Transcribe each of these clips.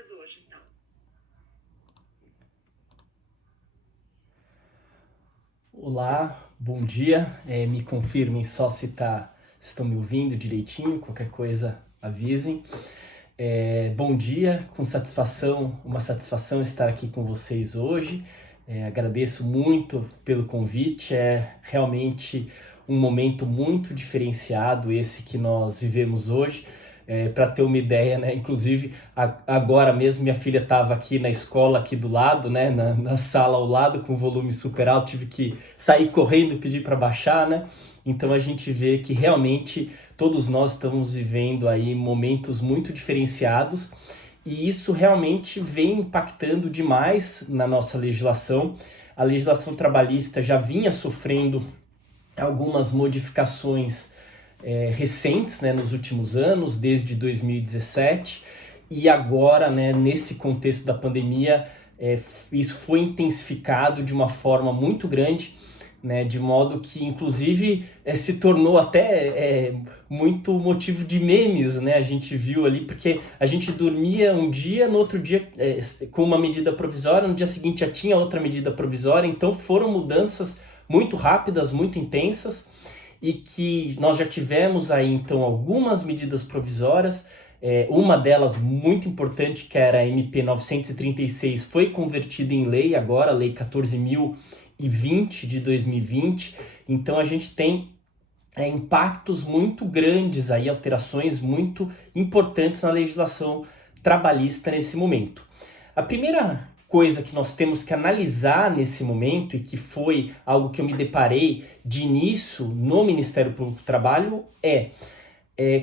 trabalhistas hoje, então? Olá, bom dia. Me confirmem só se estão me ouvindo direitinho, qualquer coisa avisem. Bom dia, com satisfação, uma satisfação estar aqui com vocês hoje. Agradeço muito pelo convite, é realmente um momento muito diferenciado esse que nós vivemos hoje. Para ter uma ideia, né? Inclusive agora mesmo minha filha estava aqui na escola aqui do lado, né? Na sala ao lado com volume super alto, tive que sair correndo e pedir para baixar, né? Então a gente vê que realmente todos nós estamos vivendo aí momentos muito diferenciados e isso realmente vem impactando demais na nossa legislação. A legislação trabalhista já vinha sofrendo algumas modificações recentes, né, nos últimos anos, desde 2017, e agora, né, nesse contexto da pandemia, isso foi intensificado de uma forma muito grande, né, de modo que, inclusive, se tornou até muito motivo de memes, né? A gente viu ali, porque a gente dormia um dia, no outro dia com uma medida provisória, no dia seguinte já tinha outra medida provisória, então foram mudanças muito rápidas, muito intensas, e que nós já tivemos aí então algumas medidas provisórias, uma delas muito importante, que era a MP 936, foi convertida em lei agora, a Lei 14.020 de 2020, então a gente tem impactos muito grandes aí, alterações muito importantes na legislação trabalhista nesse momento. A primeira coisa que nós temos que analisar nesse momento, e que foi algo que eu me deparei de início no Ministério Público do Trabalho,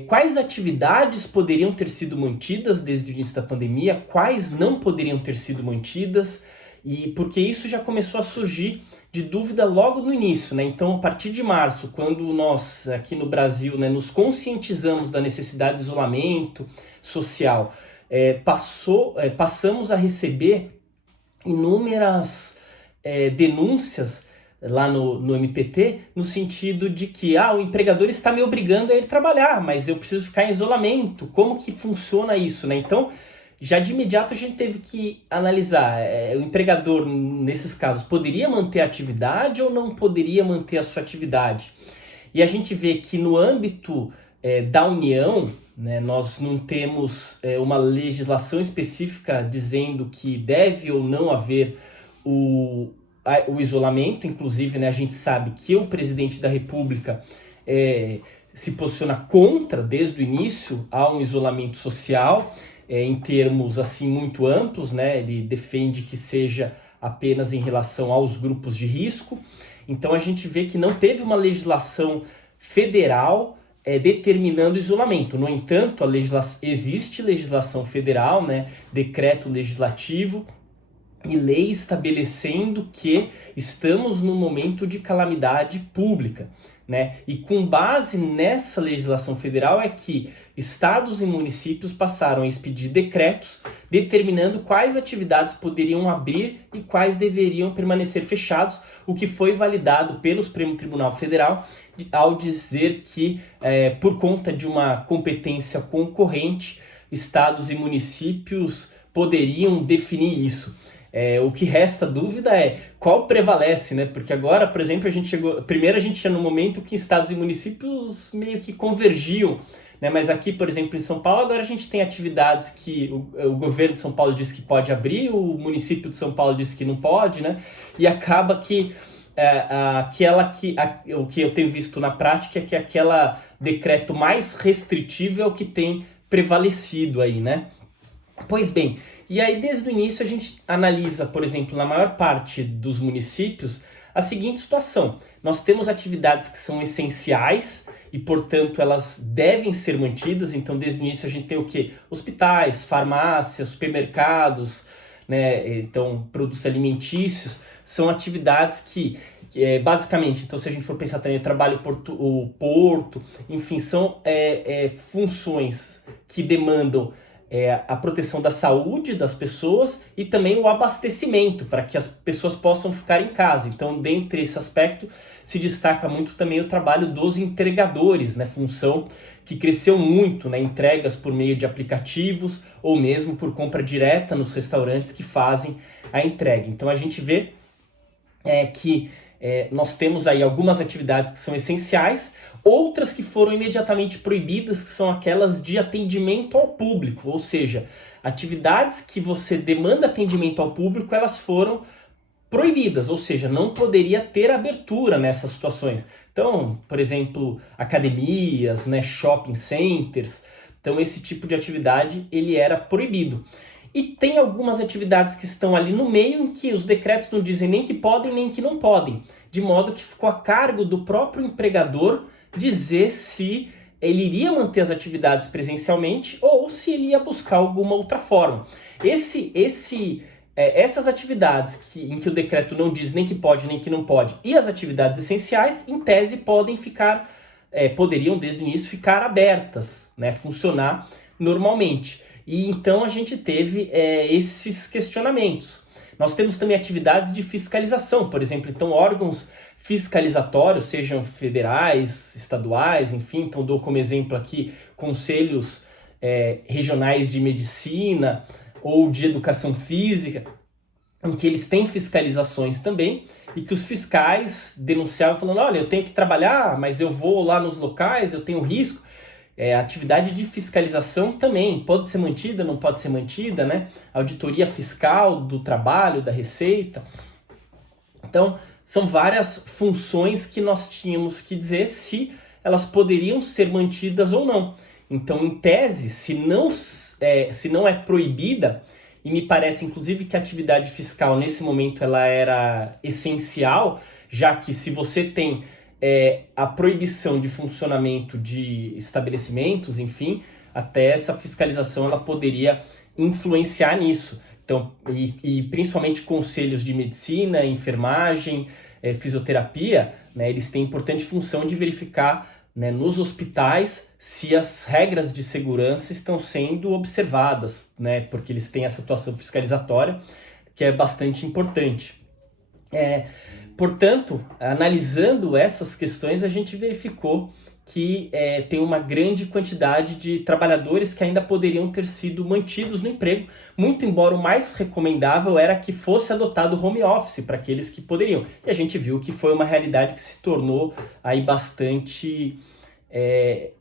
quais atividades poderiam ter sido mantidas desde o início da pandemia, quais não poderiam ter sido mantidas, e porque isso já começou a surgir de dúvida logo no início, né? Então, a partir de março, quando nós aqui no Brasil, né, nos conscientizamos da necessidade de isolamento social, passamos a receber inúmeras denúncias lá no MPT, no sentido de que o empregador está me obrigando a ir trabalhar, mas eu preciso ficar em isolamento. Como que funciona isso, né? Então, já de imediato a gente teve que analisar, o empregador nesses casos poderia manter a atividade ou não poderia manter a sua atividade. E a gente vê que no âmbito da União, né, nós não temos uma legislação específica dizendo que deve ou não haver o isolamento. Inclusive, né, a gente sabe que o presidente da República se posiciona contra, desde o início, a um isolamento social, em termos assim muito amplos, né? Ele defende que seja apenas em relação aos grupos de risco. Então a gente vê que não teve uma legislação federal determinando o isolamento. No entanto, existe legislação federal, né? Decreto legislativo e lei estabelecendo que estamos num momento de calamidade pública, né? E com base nessa legislação federal é que estados e municípios passaram a expedir decretos determinando quais atividades poderiam abrir e quais deveriam permanecer fechados, o que foi validado pelo Supremo Tribunal Federal ao dizer que, por conta de uma competência concorrente, estados e municípios poderiam definir isso. O que resta dúvida é qual prevalece, né? Porque agora, por exemplo, primeiro a gente tinha no momento que estados e municípios meio que convergiam, né? Mas aqui, por exemplo, em São Paulo, agora a gente tem atividades que o governo de São Paulo diz que pode abrir, o município de São Paulo diz que não pode, né? E acaba que o que eu tenho visto na prática é que aquela decreto mais restritivo é o que tem prevalecido aí, né? Pois bem, e aí desde o início a gente analisa, por exemplo, na maior parte dos municípios, a seguinte situação: nós temos atividades que são essenciais e, portanto, elas devem ser mantidas. Então, desde o início a gente tem o quê? Hospitais, farmácias, supermercados, né? Então, produtos alimentícios, são atividades que basicamente, então se a gente for pensar também, o porto, enfim, são funções que demandam a proteção da saúde das pessoas e também o abastecimento para que as pessoas possam ficar em casa. Então, dentre esse aspecto, se destaca muito também o trabalho dos entregadores, né? Função que cresceu muito, né, entregas por meio de aplicativos ou mesmo por compra direta nos restaurantes que fazem a entrega. Então a gente vê que nós temos aí algumas atividades que são essenciais, outras que foram imediatamente proibidas, que são aquelas de atendimento ao público, ou seja, atividades que você demanda atendimento ao público, elas foram proibidas, ou seja, não poderia ter abertura nessas situações. Então, por exemplo, academias, né, shopping centers, então esse tipo de atividade ele era proibido. E tem algumas atividades que estão ali no meio em que os decretos não dizem nem que podem nem que não podem, de modo que ficou a cargo do próprio empregador dizer se ele iria manter as atividades presencialmente ou se ele ia buscar alguma outra forma. Essas atividades em que o decreto não diz nem que pode nem que não pode e as atividades essenciais, em tese, poderiam desde o início ficar abertas, né, funcionar normalmente. E então a gente teve esses questionamentos. Nós temos também atividades de fiscalização, por exemplo, então órgãos fiscalizatórios, sejam federais, estaduais, enfim, então dou como exemplo aqui conselhos regionais de medicina ou de educação física, em que eles têm fiscalizações também, e que os fiscais denunciavam falando, olha, eu tenho que trabalhar, mas eu vou lá nos locais, eu tenho risco. A atividade de fiscalização também pode ser mantida, não pode ser mantida, né? Auditoria fiscal do trabalho, da receita. Então, são várias funções que nós tínhamos que dizer se elas poderiam ser mantidas ou não. Então, em tese, se não é proibida, e me parece inclusive que a atividade fiscal nesse momento ela era essencial, já que se você tem a proibição de funcionamento de estabelecimentos, enfim, até essa fiscalização ela poderia influenciar nisso. Então, e principalmente conselhos de medicina, enfermagem, fisioterapia, né, eles têm importante função de verificar, né, nos hospitais se as regras de segurança estão sendo observadas, né, porque eles têm essa atuação fiscalizatória que é bastante importante. Portanto, analisando essas questões, a gente verificou que tem uma grande quantidade de trabalhadores que ainda poderiam ter sido mantidos no emprego, muito embora o mais recomendável era que fosse adotado o home office para aqueles que poderiam. E a gente viu que foi uma realidade que se tornou aí bastante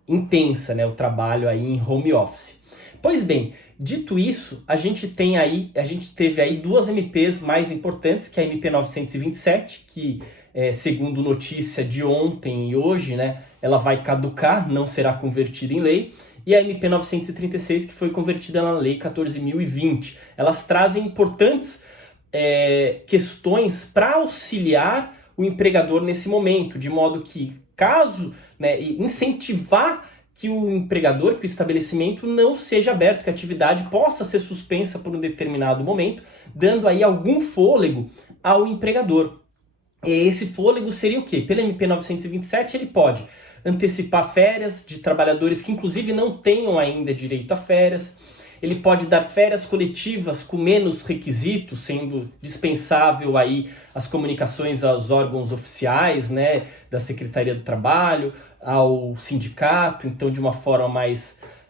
intensa, né, o trabalho aí em home office. Pois bem, dito isso, a gente teve aí duas MPs mais importantes, que é a MP 927, que segundo notícia de ontem e hoje, né, ela vai caducar, não será convertida em lei, e a MP 936, que foi convertida na Lei 14.020. Elas trazem importantes questões para auxiliar o empregador nesse momento, de modo que, caso, né, incentivar que o empregador, que o estabelecimento não seja aberto, que a atividade possa ser suspensa por um determinado momento, dando aí algum fôlego ao empregador. E esse fôlego seria o quê? Pela MP 927 ele pode antecipar férias de trabalhadores que inclusive não tenham ainda direito a férias, ele pode dar férias coletivas com menos requisitos, sendo dispensável aí as comunicações aos órgãos oficiais, né, da Secretaria do Trabalho, ao sindicato, então de uma forma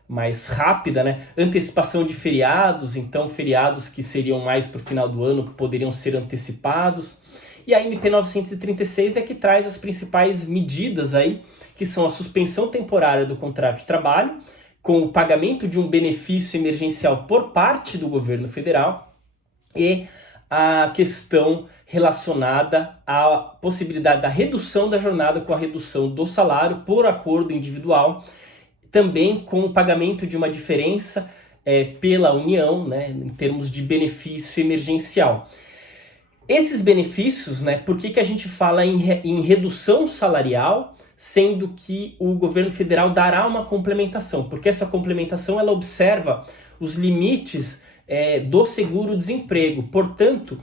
mais rápida, né? Antecipação de feriados, então feriados que seriam mais para o final do ano poderiam ser antecipados. E a MP 936 é que traz as principais medidas aí, que são a suspensão temporária do contrato de trabalho, com o pagamento de um benefício emergencial por parte do governo federal e a questão relacionada à possibilidade da redução da jornada com a redução do salário por acordo individual, também com o pagamento de uma diferença pela União, né, em termos de benefício emergencial. Esses benefícios, né, por que a gente fala em redução salarial, sendo que o governo federal dará uma complementação? Porque essa complementação ela observa os limites do seguro-desemprego. Portanto,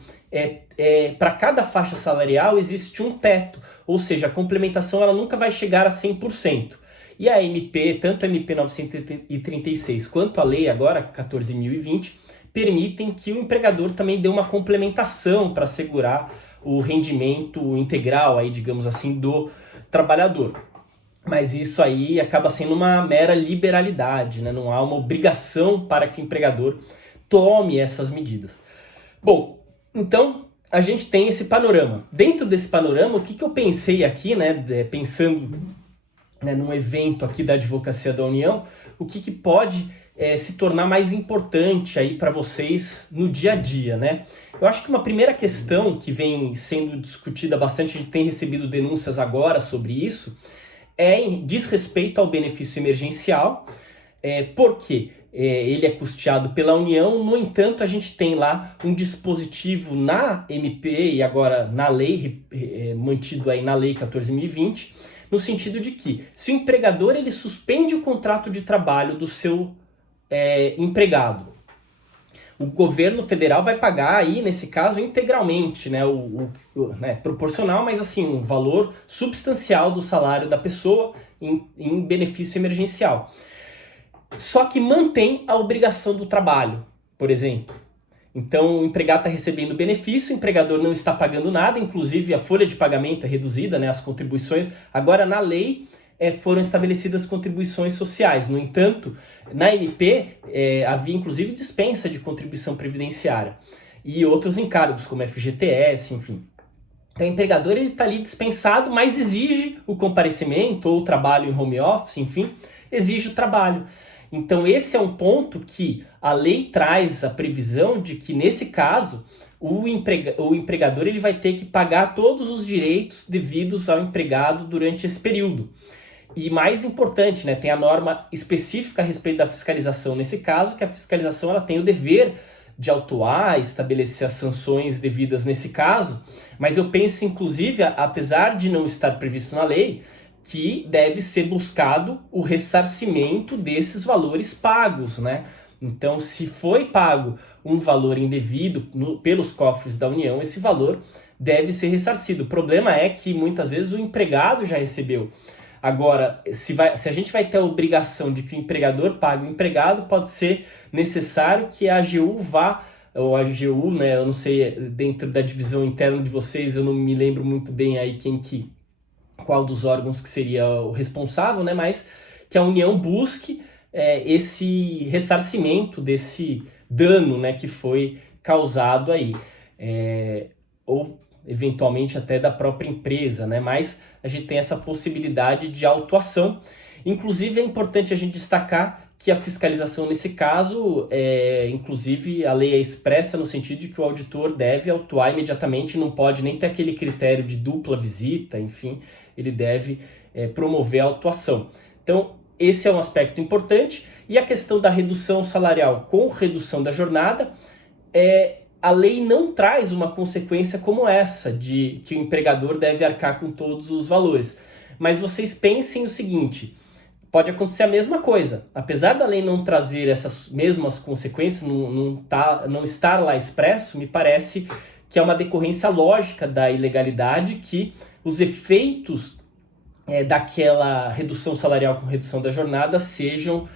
para cada faixa salarial existe um teto, ou seja, a complementação ela nunca vai chegar a 100%. E a MP, tanto a MP 936 quanto a lei agora, 14.020, permitem que o empregador também dê uma complementação para assegurar o rendimento integral, aí, digamos assim, do trabalhador. mas isso aí acaba sendo uma mera liberalidade, né? Não há uma obrigação para que o empregador tome essas medidas. Bom, então a gente tem esse panorama. Dentro desse panorama, o que eu pensei aqui, né, pensando, né, num evento aqui da Advocacia da União, o que pode se tornar mais importante aí para vocês no dia a dia, né? Eu acho que uma primeira questão que vem sendo discutida bastante, a gente tem recebido denúncias agora sobre isso, diz respeito ao benefício emergencial, porque ele é custeado pela União. No entanto, a gente tem lá um dispositivo na MP e agora na lei, mantido aí na Lei 14.020, no sentido de que, se o empregador ele suspende o contrato de trabalho do seu empregado, o governo federal vai pagar aí, nesse caso, integralmente, né, proporcional, mas assim, um valor substancial do salário da pessoa em benefício emergencial. Só que mantém a obrigação do trabalho, por exemplo. Então o empregado está recebendo benefício, o empregador não está pagando nada, inclusive a folha de pagamento é reduzida, né, as contribuições. Agora na lei foram estabelecidas contribuições sociais. No entanto, na MP havia inclusive dispensa de contribuição previdenciária e outros encargos como FGTS, enfim. Então o empregador está ali dispensado, mas exige o comparecimento ou o trabalho em home office, enfim, exige o trabalho. Então esse é um ponto que a lei traz a previsão de que, nesse caso, o empregador ele vai ter que pagar todos os direitos devidos ao empregado durante esse período. E mais importante, né, tem a norma específica a respeito da fiscalização nesse caso, que a fiscalização ela tem o dever de autuar, estabelecer as sanções devidas nesse caso, mas eu penso, inclusive, apesar de não estar previsto na lei, que deve ser buscado o ressarcimento desses valores pagos, né? Então, se foi pago um valor indevido pelos cofres da União, esse valor deve ser ressarcido. O problema é que muitas vezes o empregado já recebeu. Agora, se a gente vai ter a obrigação de que o empregador pague o empregado, pode ser necessário que a AGU vá, ou a AGU, né? Eu não sei, dentro da divisão interna de vocês, eu não me lembro muito bem aí qual dos órgãos que seria o responsável, né? Mas que a União busque esse ressarcimento desse dano, né, que foi causado aí, ou eventualmente até da própria empresa, né? Mas a gente tem essa possibilidade de autuação. Inclusive é importante a gente destacar que a fiscalização nesse caso, inclusive a lei é expressa no sentido de que o auditor deve autuar imediatamente, não pode nem ter aquele critério de dupla visita, enfim, ele deve promover a autuação. Então, esse é um aspecto importante. E a questão da redução salarial com redução da jornada, a lei não traz uma consequência como essa, de que o empregador deve arcar com todos os valores. Mas vocês pensem o seguinte, pode acontecer a mesma coisa. Apesar da lei não trazer essas mesmas consequências, não estar lá expresso, me parece que é uma decorrência lógica da ilegalidade, que os efeitos daquela redução salarial com redução da jornada sejam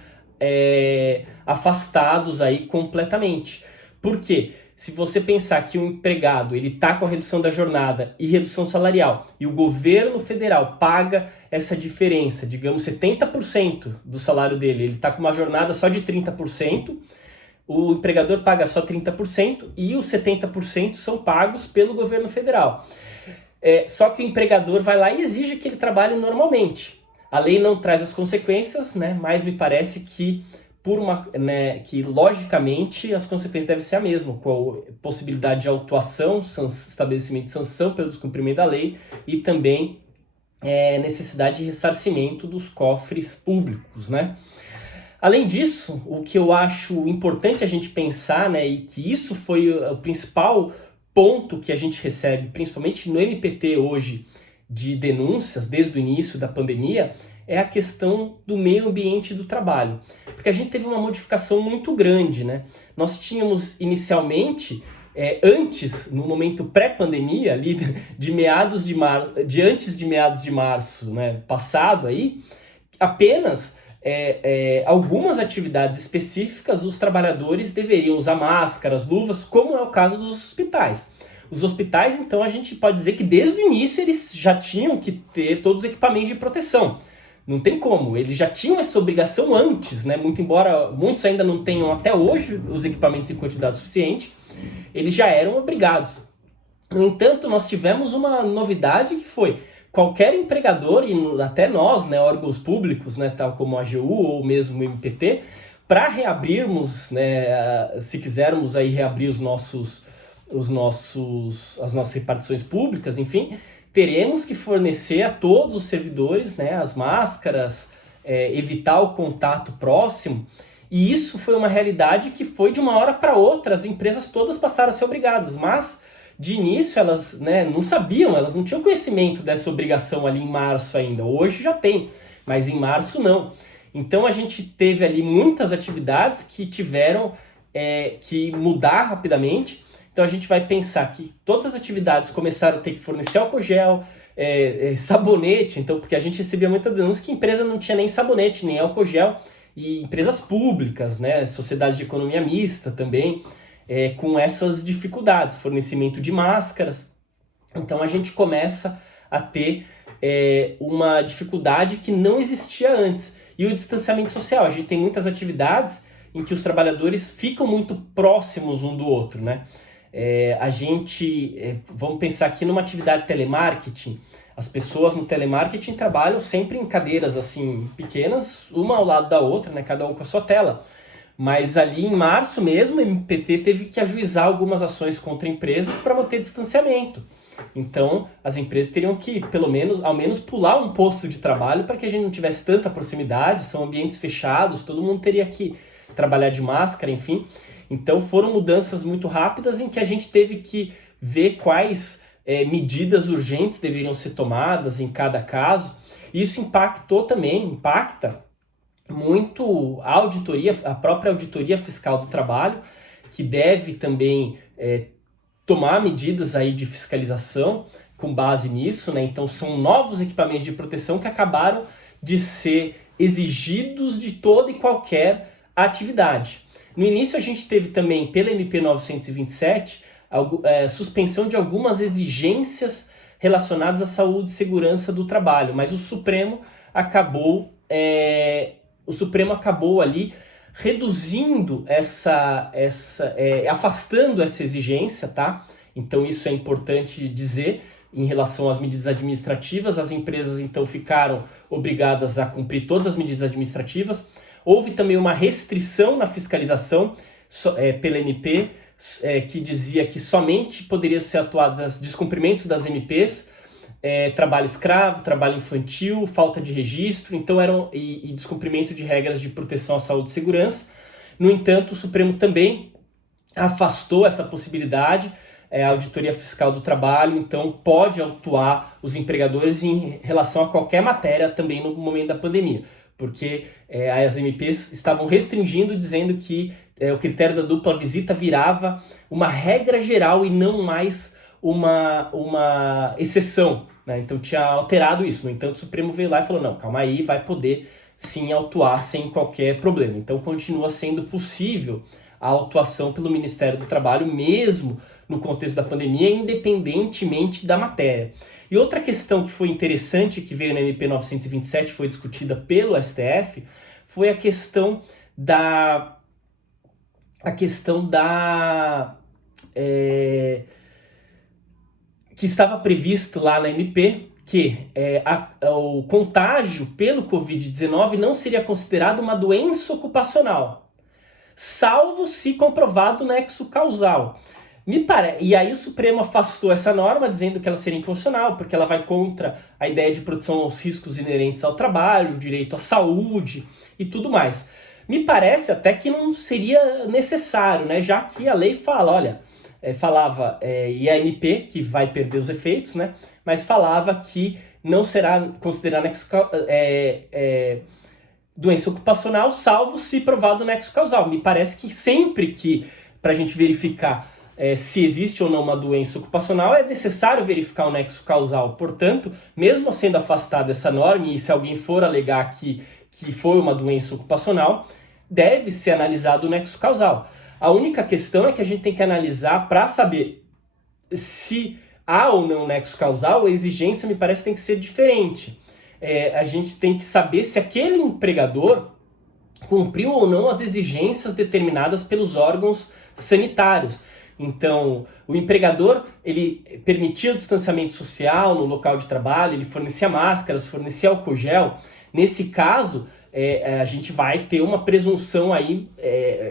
afastados aí completamente. Por quê? Se você pensar que o empregado ele está com a redução da jornada e redução salarial e o governo federal paga essa diferença, digamos 70% do salário dele, ele está com uma jornada só de 30%, o empregador paga só 30% e os 70% são pagos pelo governo federal. Só que o empregador vai lá e exige que ele trabalhe normalmente. A lei não traz as consequências, né? Mas me parece que que logicamente as consequências devem ser a mesma, com a possibilidade de autuação, estabelecimento de sanção pelo descumprimento da lei e também necessidade de ressarcimento dos cofres públicos, né? Além disso, o que eu acho importante a gente pensar, né, e que isso foi o principal ponto que a gente recebe, principalmente no MPT hoje, de denúncias desde o início da pandemia, é a questão do meio ambiente do trabalho. Porque a gente teve uma modificação muito grande, né? Nós tínhamos inicialmente, antes, no momento pré-pandemia, ali antes de meados de março, né, passado aí, apenas algumas atividades específicas os trabalhadores deveriam usar máscaras, luvas, como é o caso dos hospitais. Os hospitais, então, a gente pode dizer que desde o início eles já tinham que ter todos os equipamentos de proteção. Não tem como, eles já tinham essa obrigação antes, né? Muito embora muitos ainda não tenham até hoje os equipamentos em quantidade suficiente, eles já eram obrigados. No entanto, nós tivemos uma novidade que foi qualquer empregador, e até nós, né, órgãos públicos, né, tal como a AGU ou mesmo o MPT, para reabrirmos, né, se quisermos aí reabrir as nossas repartições públicas, enfim, teremos que fornecer a todos os servidores, né, as máscaras, evitar o contato próximo. E isso foi uma realidade que foi de uma hora para outra, as empresas todas passaram a ser obrigadas, mas de início elas, né, não sabiam, elas não tinham conhecimento dessa obrigação ali em março ainda. Hoje já tem, mas em março não. Então a gente teve ali muitas atividades que tiveram que mudar rapidamente. Então a gente vai pensar que todas as atividades começaram a ter que fornecer álcool gel, sabonete, então, porque a gente recebia muita denúncia que a empresa não tinha nem sabonete, nem álcool gel, e empresas públicas, né, sociedades de economia mista também, com essas dificuldades, fornecimento de máscaras. Então a gente começa a ter uma dificuldade que não existia antes. E o distanciamento social, a gente tem muitas atividades em que os trabalhadores ficam muito próximos um do outro, né? Vamos pensar aqui numa atividade de telemarketing. As pessoas no telemarketing trabalham sempre em cadeiras assim pequenas, uma ao lado da outra, né? Cada um com a sua tela. Mas ali em março mesmo, o MPT teve que ajuizar algumas ações contra empresas para manter distanciamento. Então, as empresas teriam que, ao menos pular um posto de trabalho para que a gente não tivesse tanta proximidade, são ambientes fechados, todo mundo teria que trabalhar de máscara, enfim. Então, foram mudanças muito rápidas em que a gente teve que ver quais medidas urgentes deveriam ser tomadas em cada caso. Isso impacta muito a própria auditoria fiscal do trabalho, que deve também tomar medidas aí de fiscalização com base nisso, né? Então são novos equipamentos de proteção que acabaram de ser exigidos de toda e qualquer atividade. No início a gente teve também, pela MP 927, suspensão de algumas exigências relacionadas à saúde e segurança do trabalho, mas o Supremo acabou ali reduzindo afastando essa exigência, tá? Então isso é importante dizer. Em relação às medidas administrativas, as empresas então ficaram obrigadas a cumprir todas as medidas administrativas. Houve também uma restrição na fiscalização pela MP, que dizia que somente poderiam ser atuados descumprimentos das MPs, trabalho escravo, trabalho infantil, falta de registro, então e descumprimento de regras de proteção à saúde e segurança. No entanto, o Supremo também afastou essa possibilidade. A auditoria fiscal do trabalho, então, pode autuar os empregadores em relação a qualquer matéria também no momento da pandemia, porque as MPs estavam restringindo, dizendo que o critério da dupla visita virava uma regra geral e não mais uma exceção, né? Então tinha alterado isso. No entanto, o Supremo veio lá e falou, não, calma aí, vai poder sim autuar sem qualquer problema. Então continua sendo possível a autuação pelo Ministério do Trabalho, mesmo no contexto da pandemia, independentemente da matéria. E outra questão que foi interessante, que veio na MP 927, foi discutida pelo STF, foi a questão que estava previsto lá na MP, que o contágio pelo Covid-19 não seria considerado uma doença ocupacional, salvo se comprovado o nexo causal. E aí o Supremo afastou essa norma, dizendo que ela seria inconstitucional, porque ela vai contra a ideia de proteção aos riscos inerentes ao trabalho, o direito à saúde e tudo mais. Me parece até que não seria necessário, né? Já que a lei fala, olha, e a MP, que vai perder os efeitos, né? Mas falava que não será considerada doença ocupacional, salvo se provado o nexo causal. Me parece que sempre que, para a gente verificar se existe ou não uma doença ocupacional, é necessário verificar o nexo causal. Portanto, mesmo sendo afastada essa norma, e se alguém for alegar que foi uma doença ocupacional, deve ser analisado o nexo causal. A única questão é que a gente tem que analisar para saber se há ou não nexo causal, a exigência me parece que tem que ser diferente. a gente tem que saber se aquele empregador cumpriu ou não as exigências determinadas pelos órgãos sanitários. Então, o empregador, ele permitia o distanciamento social no local de trabalho, ele fornecia máscaras, fornecia álcool gel. Nesse caso, a gente vai ter uma presunção aí,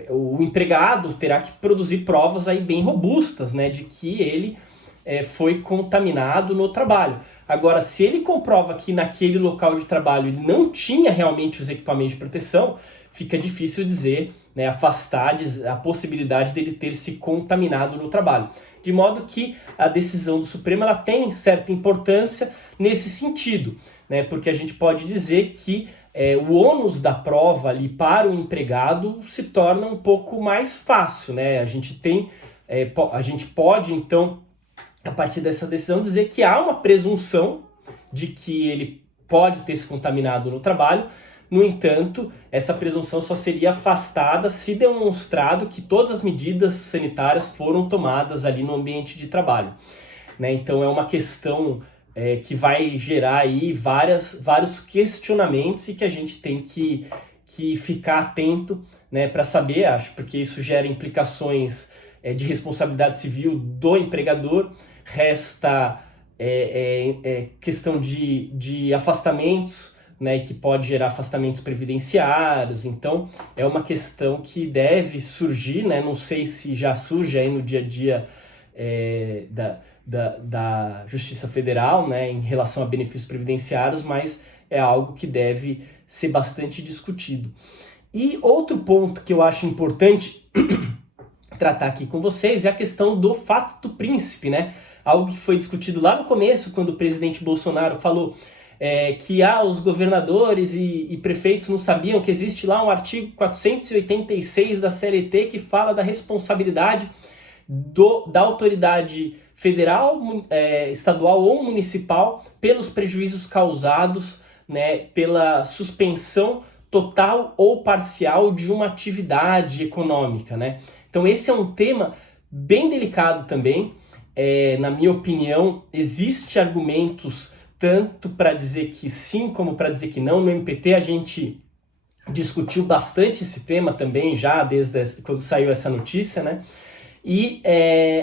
o empregado terá que produzir provas aí bem robustas, né, de que ele foi contaminado no trabalho. Agora, se ele comprova que naquele local de trabalho ele não tinha realmente os equipamentos de proteção, fica difícil dizer, né, afastar a possibilidade dele ter se contaminado no trabalho. De modo que a decisão do Supremo ela tem certa importância nesse sentido, né, porque a gente pode dizer que o ônus da prova ali para o empregado se torna um pouco mais fácil, né? A gente pode, então, a partir dessa decisão, dizer que há uma presunção de que ele pode ter se contaminado no trabalho. No entanto, essa presunção só seria afastada se demonstrado que todas as medidas sanitárias foram tomadas ali no ambiente de trabalho, né? Então é uma questão que vai gerar aí vários questionamentos e que a gente tem que ficar atento, né, para saber, acho, porque isso gera implicações de responsabilidade civil do empregador, resta questão de afastamentos, né, que pode gerar afastamentos previdenciários. Então é uma questão que deve surgir, né, não sei se já surge aí no dia a dia da Justiça Federal, né, em relação a benefícios previdenciários, mas é algo que deve ser bastante discutido. E outro ponto que eu acho importante tratar aqui com vocês é a questão do fato do príncipe, né? Algo que foi discutido lá no começo, quando o presidente Bolsonaro falou que os governadores e prefeitos não sabiam que existe lá um artigo 486 da CLT que fala da responsabilidade da autoridade federal, estadual ou municipal pelos prejuízos causados, né, pela suspensão total ou parcial de uma atividade econômica, né? Então esse é um tema bem delicado também. Na minha opinião, existem argumentos tanto para dizer que sim como para dizer que não. No MPT a gente discutiu bastante esse tema também já desde quando saiu essa notícia, né? E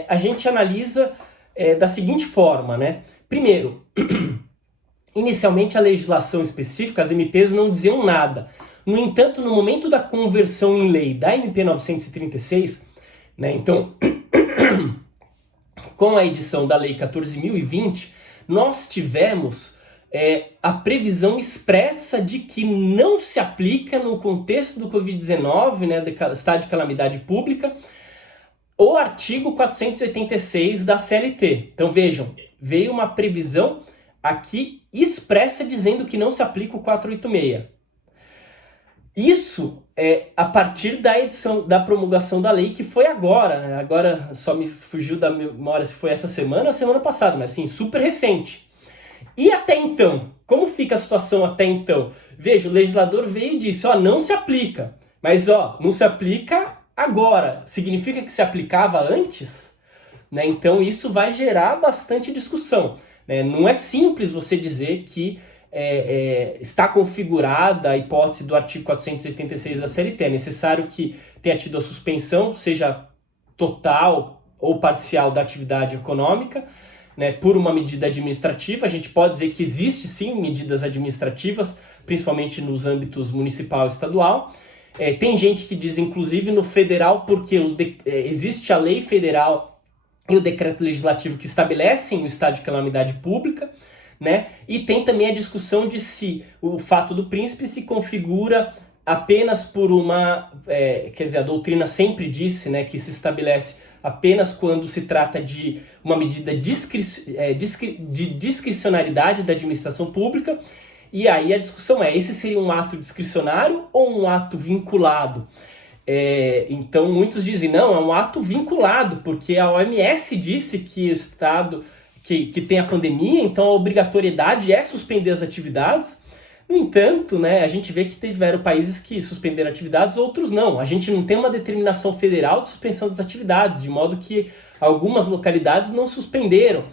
a gente analisa da seguinte forma, né? Primeiro, inicialmente a legislação específica, as MPs não diziam nada. No entanto, no momento da conversão em lei da MP 936, né, então, com a edição da Lei 14.020, nós tivemos a previsão expressa de que não se aplica no contexto do Covid-19, né, do estado de calamidade pública, o artigo 486 da CLT. Então vejam, veio uma previsão aqui expressa dizendo que não se aplica o 486. Isso a partir da promulgação da lei, que foi agora, né? Agora só me fugiu da memória se foi essa semana ou semana passada, mas assim, super recente. E até então, como fica a situação até então? Veja, o legislador veio e disse, não se aplica, mas não se aplica agora. Significa que se aplicava antes? Né? Então isso vai gerar bastante discussão, né? Não é simples você dizer que está configurada a hipótese do artigo 486 da CLT. É necessário que tenha tido a suspensão, seja total ou parcial, da atividade econômica, né, por uma medida administrativa. A gente pode dizer que existe sim medidas administrativas, principalmente nos âmbitos municipal e estadual. Tem gente que diz, inclusive, no federal, porque existe a lei federal e o decreto legislativo que estabelecem o estado de calamidade pública, né? E tem também a discussão de se o fato do príncipe se configura apenas por uma... quer dizer, a doutrina sempre disse, né, que se estabelece apenas quando se trata de uma medida de discricionariedade da administração pública. E aí a discussão esse seria um ato discricionário ou um ato vinculado? Então muitos dizem, não, é um ato vinculado, porque a OMS disse que o Estado que tem a pandemia, então a obrigatoriedade é suspender as atividades. No entanto, né, a gente vê que tiveram países que suspenderam atividades, outros não. A gente não tem uma determinação federal de suspensão das atividades, de modo que algumas localidades não suspenderam.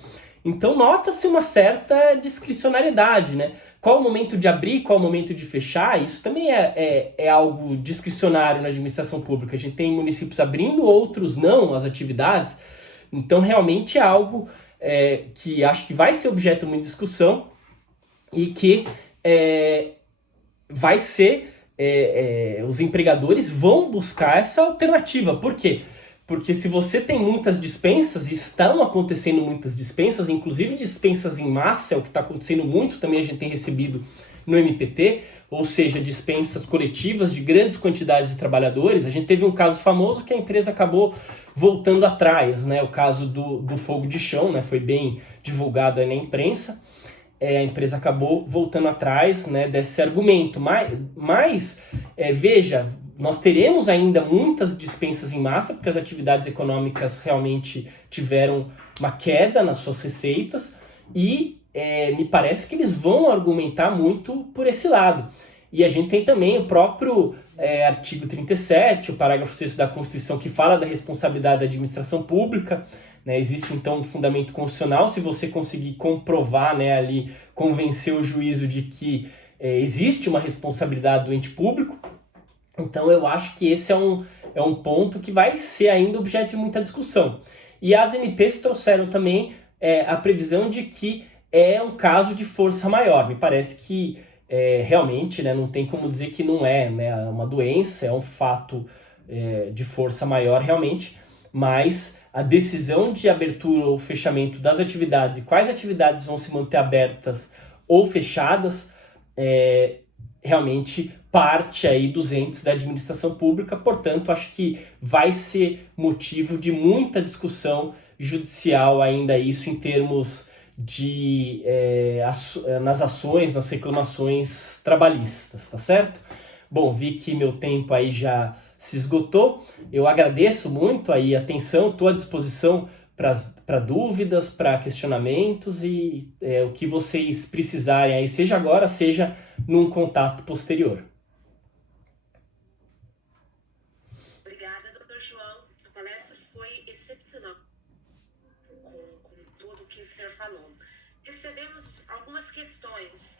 Então nota-se uma certa discricionariedade, né? Qual o momento de abrir, qual o momento de fechar, isso também é algo discricionário na administração pública. A gente tem municípios abrindo, outros não, as atividades. Então, realmente é algo que acho que vai ser objeto de muita discussão e que vai ser... os empregadores vão buscar essa alternativa. Por quê? Porque se você tem muitas dispensas, e estão acontecendo muitas dispensas, inclusive dispensas em massa, é o que está acontecendo muito, também a gente tem recebido no MPT, ou seja, dispensas coletivas de grandes quantidades de trabalhadores. A gente teve um caso famoso que a empresa acabou voltando atrás, né? O caso do fogo de chão, né? Foi bem divulgado aí na imprensa. A empresa acabou voltando atrás, né, desse argumento. Mas veja, nós teremos ainda muitas dispensas em massa, porque as atividades econômicas realmente tiveram uma queda nas suas receitas, e me parece que eles vão argumentar muito por esse lado. E a gente tem também o próprio artigo 37, o parágrafo 6º da Constituição, que fala da responsabilidade da administração pública, né? Existe então um fundamento constitucional, se você conseguir comprovar, né, ali, convencer o juízo de que existe uma responsabilidade do ente público. Então eu acho que esse é um ponto que vai ser ainda objeto de muita discussão. E as MPs trouxeram também a previsão de que é um caso de força maior. Me parece que realmente, né, não tem como dizer que não é, né, uma doença, é um fato de força maior realmente, mas a decisão de abertura ou fechamento das atividades e quais atividades vão se manter abertas ou fechadas realmente parte aí dos entes da administração pública. Portanto, acho que vai ser motivo de muita discussão judicial ainda isso em termos de nas ações, nas reclamações trabalhistas, tá certo? Bom, vi que meu tempo aí já se esgotou. Eu agradeço muito aí a atenção, estou à disposição para dúvidas, para questionamentos e o que vocês precisarem aí, seja agora, seja num contato posterior. Obrigada, doutor João. A palestra foi excepcional com tudo que o senhor falou. Recebemos algumas questões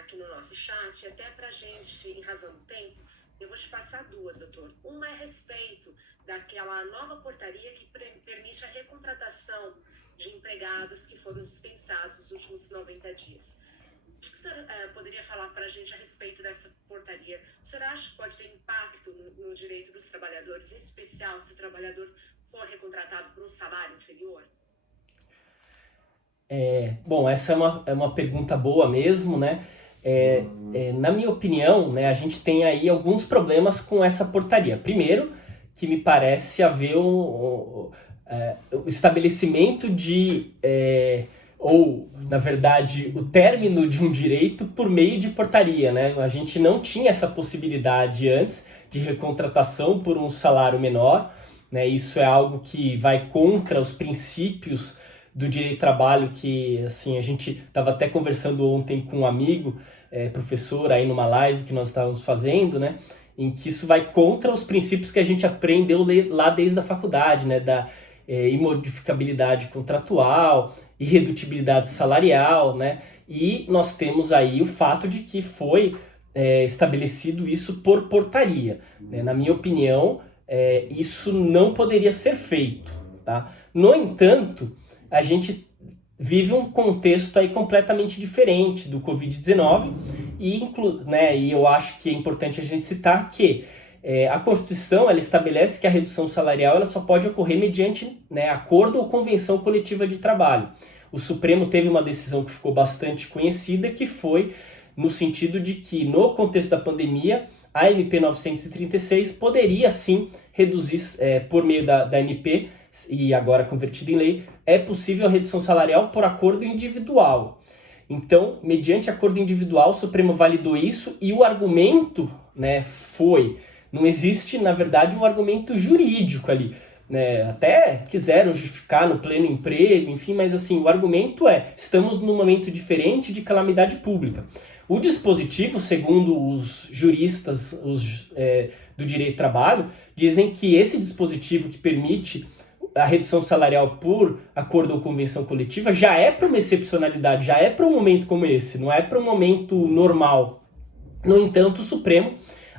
aqui no nosso chat, até para a gente, em razão do tempo, eu vou te passar duas, doutor. Uma é a respeito daquela nova portaria que permite a recontratação de empregados que foram dispensados nos últimos 90 dias. O que o senhor poderia falar para a gente a respeito dessa portaria? O senhor acha que pode ter impacto no direito dos trabalhadores, em especial se o trabalhador for recontratado por um salário inferior? Bom, essa é uma pergunta boa mesmo, né? Na minha opinião, né, a gente tem aí alguns problemas com essa portaria. Primeiro, que me parece haver o estabelecimento ou, na verdade, o término de um direito por meio de portaria, né? A gente não tinha essa possibilidade antes de recontratação por um salário menor, né? Isso é algo que vai contra os princípios do direito do trabalho, que assim, a gente estava até conversando ontem com um amigo, professor, aí numa live que nós estávamos fazendo, né, em que isso vai contra os princípios que a gente aprendeu lá desde a faculdade, né, da imodificabilidade contratual, irredutibilidade salarial, né, e nós temos aí o fato de que foi estabelecido isso por portaria, né? Na minha opinião, isso não poderia ser feito, tá? No entanto, a gente vive um contexto aí completamente diferente do Covid-19 e eu acho que é importante a gente citar que a Constituição ela estabelece que a redução salarial ela só pode ocorrer mediante, né, acordo ou convenção coletiva de trabalho. O Supremo teve uma decisão que ficou bastante conhecida, que foi no sentido de que, no contexto da pandemia, a MP 936 poderia sim reduzir, por meio da MP, e agora convertida em lei, é possível a redução salarial por acordo individual. Então, mediante acordo individual, o Supremo validou isso e o argumento, né, não existe, na verdade, um argumento jurídico ali, né? Até quiseram justificar no pleno emprego, enfim, mas assim, o argumento estamos num momento diferente de calamidade pública. O dispositivo, segundo os juristas do direito do trabalho, dizem que esse dispositivo que permite a redução salarial por acordo ou convenção coletiva já é para uma excepcionalidade, já é para um momento como esse, não é para um momento normal. No entanto, o Supremo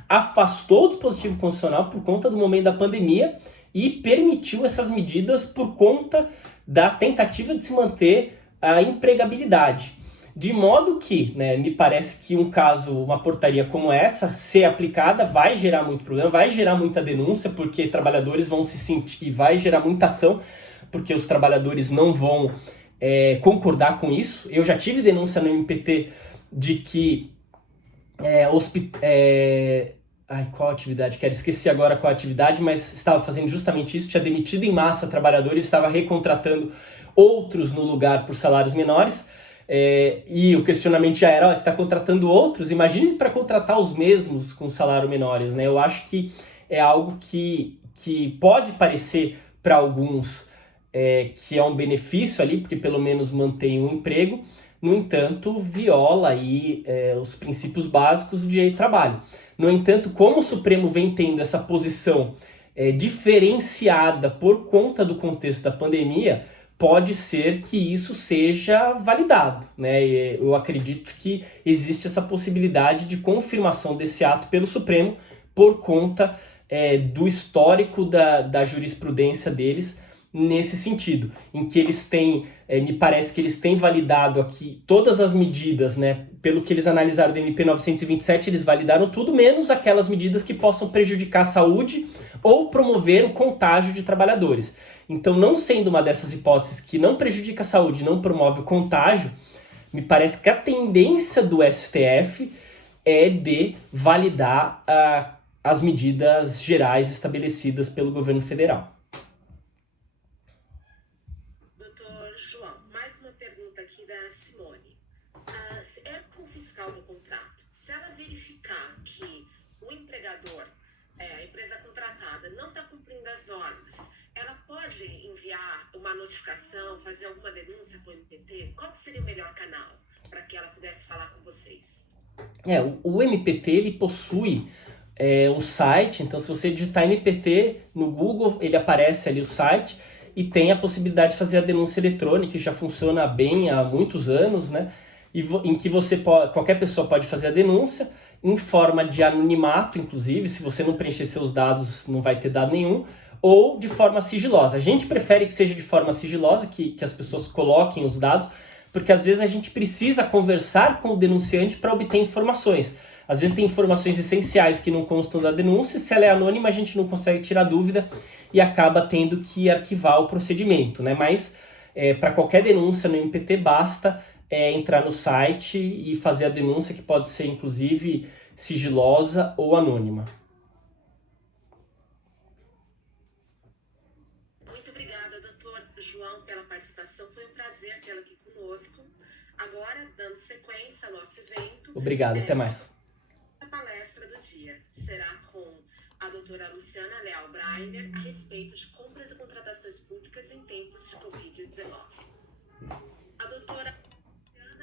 afastou o dispositivo constitucional por conta do momento da pandemia e permitiu essas medidas por conta da tentativa de se manter a empregabilidade. De modo que, né, me parece que um caso, uma portaria como essa, ser aplicada, vai gerar muito problema, vai gerar muita denúncia, porque trabalhadores vão se sentir, e vai gerar muita ação, porque os trabalhadores não vão concordar com isso. Eu já tive denúncia no MPT de que qual atividade? Esqueci agora qual atividade, mas estava fazendo justamente isso, tinha demitido em massa trabalhadores, estava recontratando outros no lugar por salários menores, e o questionamento já era, você está contratando outros, imagine para contratar os mesmos com salário menores, né? Eu acho que é algo que pode parecer para alguns que é um benefício ali, porque pelo menos mantém um emprego, no entanto, viola aí os princípios básicos do direito do trabalho. No entanto, como o Supremo vem tendo essa posição diferenciada por conta do contexto da pandemia, pode ser que isso seja validado, né? Eu acredito que existe essa possibilidade de confirmação desse ato pelo Supremo por conta do histórico da jurisprudência deles nesse sentido, em que eles têm, me parece que eles têm validado aqui todas as medidas, né? Pelo que eles analisaram do MP 927, eles validaram tudo, menos aquelas medidas que possam prejudicar a saúde ou promover o contágio de trabalhadores. Então, não sendo uma dessas hipóteses que não prejudica a saúde, não promove o contágio, me parece que a tendência do STF é de validar as medidas gerais estabelecidas pelo governo federal. Doutor João, mais uma pergunta aqui da Simone. É com o fiscal do contrato, se ela verificar que o empregador, a empresa contratada, não está cumprindo as normas, ela pode enviar uma notificação, fazer alguma denúncia para o MPT? Qual seria o melhor canal para que ela pudesse falar com vocês? O MPT ele possui um site, então se você digitar MPT no Google, ele aparece ali o site e tem a possibilidade de fazer a denúncia eletrônica, que já funciona bem há muitos anos, né? Em que qualquer pessoa pode fazer a denúncia em forma de anonimato, inclusive, se você não preencher seus dados, não vai ter dado nenhum, ou de forma sigilosa. A gente prefere que seja de forma sigilosa, que as pessoas coloquem os dados, porque às vezes a gente precisa conversar com o denunciante para obter informações. Às vezes tem informações essenciais que não constam da denúncia, e se ela é anônima a gente não consegue tirar dúvida e acaba tendo que arquivar o procedimento, né? Mas para qualquer denúncia no MPT basta entrar no site e fazer a denúncia, que pode ser inclusive sigilosa ou anônima. Muito obrigada, doutor João, pela participação. Foi um prazer tê-lo aqui conosco. Agora, dando sequência ao nosso evento... Obrigado, até mais. A palestra do dia será com a doutora Luciana Leal Breiner a respeito de compras e contratações públicas em tempos de Covid-19. A doutora